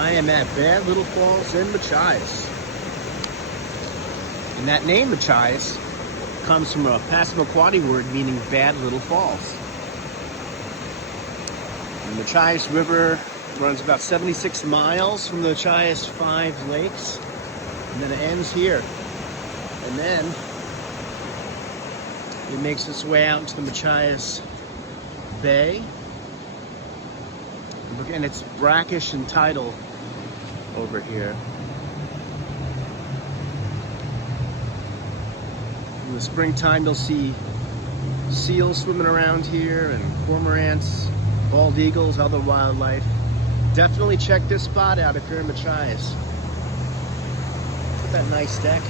I am at Bad Little Falls in Machias. And that name, Machias, comes from a Passamaquoddy word meaning Bad Little Falls. The Machias River runs about 76 miles from the Machias 5 lakes, and then it ends here. And then it makes its way out into the Machias Bay. And it's brackish and tidal over here. In the springtime, you'll see seals swimming around here and cormorants, bald eagles, other wildlife. Definitely check this spot out if you're in Machias. Look at that nice deck.